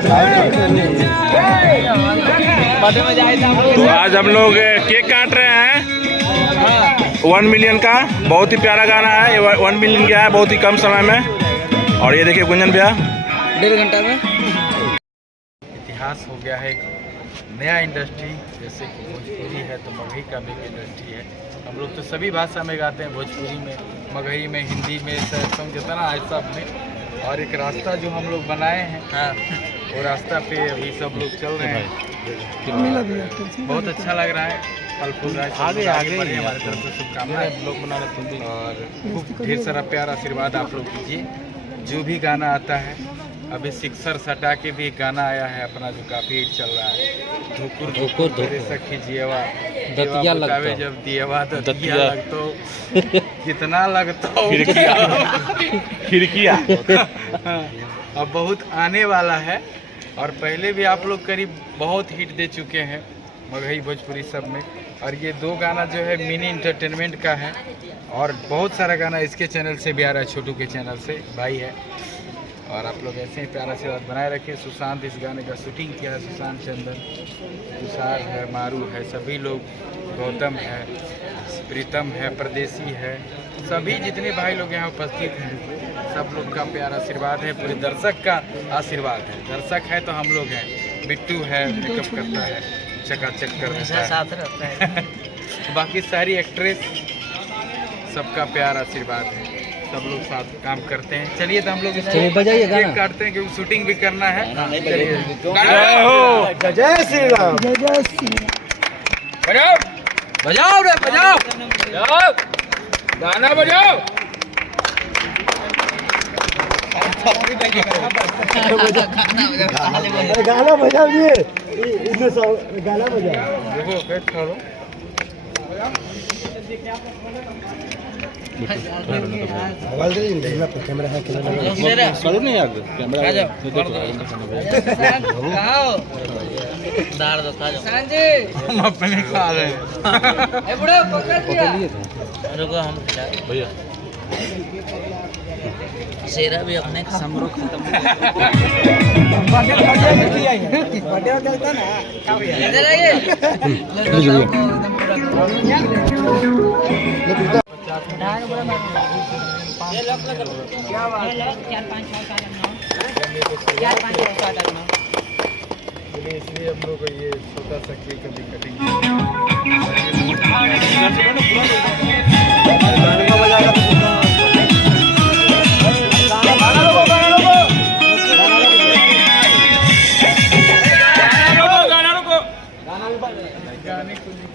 तो आज हम लोग केक काट रहे हैं 1 मिलियन का। बहुत ही प्यारा गाना है, 1 मिलियन गया है बहुत ही कम समय में। और ये देखिए गुंजन भैया 1.5 घंटा में इतिहास हो गया है नया इंडस्ट्री। जैसे कि भोजपुरी है तो मगही का भी इंडस्ट्री है। हम लोग तो सभी भाषा में गाते हैं, भोजपुरी में, मगही में, हिंदी में, सम जितना है सब में। और एक रास्ता जो हम लोग बनाए हैं वो रास्ता पे अभी सब लोग चल रहे हैं। बहुत अच्छा लग रहा है। फल फूल रहा है, आगे बढ़े। हमारे तरफ से शुभकामनाएं। लोग बना रहे और खूब ढेर सारा प्यार आशीर्वाद आप लोग दीजिए। जो भी गाना आता है, अभी सिक्सर सटा के भी एक गाना आया है अपना जो काफी हिट चल रहा है, धुकुर धुकुर तेरे सखी जियवा दतिया लगता जब दियवा दतिया लगतो कितना लगता खिड़किया। अब बहुत आने वाला है और पहले भी आप लोग करीब बहुत हिट दे चुके हैं मगही भोजपुरी सब में। और ये 2 गाना जो है मिनी इंटरटेनमेंट का है और बहुत सारा गाना इसके चैनल से भी आ रहा है, छोटू के चैनल से भाई है। और आप लोग ऐसे ही प्यारा से बनाए रखिए। सुशांत इस गाने का शूटिंग किया है, सुशांत चंदन, तुषार है, मारू है, सभी लोग, गौतम है, प्रीतम है, परदेसी है, सभी जितने भाई लोग यहाँ उपस्थित हैं सब लोग का प्यार आशीर्वाद है, पूरे दर्शक का आशीर्वाद है। दर्शक है तो हम लोग हैं। बिट्टू है, मेकअप करता है, चकाचक कर देता है। बाकी सारी एक्ट्रेस, सबका प्यार आशीर्वाद है, सब लोग साथ काम करते हैं। चलिए तो हम लोग बजाइए गाना काटते हैं क्योंकि शूटिंग भी करना है। जय हो, जय श्री राम, जय श्री बजाओ बजाओ रे बजाओ, गाना बजाओ। गाना बजाओ जी, गाना बजाओ। देखो कैसे करो मोबाइल दे दे ना, कैमरा है करो नहीं यार कैमरा दार दो खा जाओ। हम अपने खा रहे हैं। ए बुढ़ा पकड़ दिया, रुको हम भैया शेरा भी अपने समरो खत्म चलता ना। इधर आइए, क्या बात है? 4 5 6 7 8 9 इसलिए हम लोग ये छोटा सा केक अभी कटिंग गाने को लिखा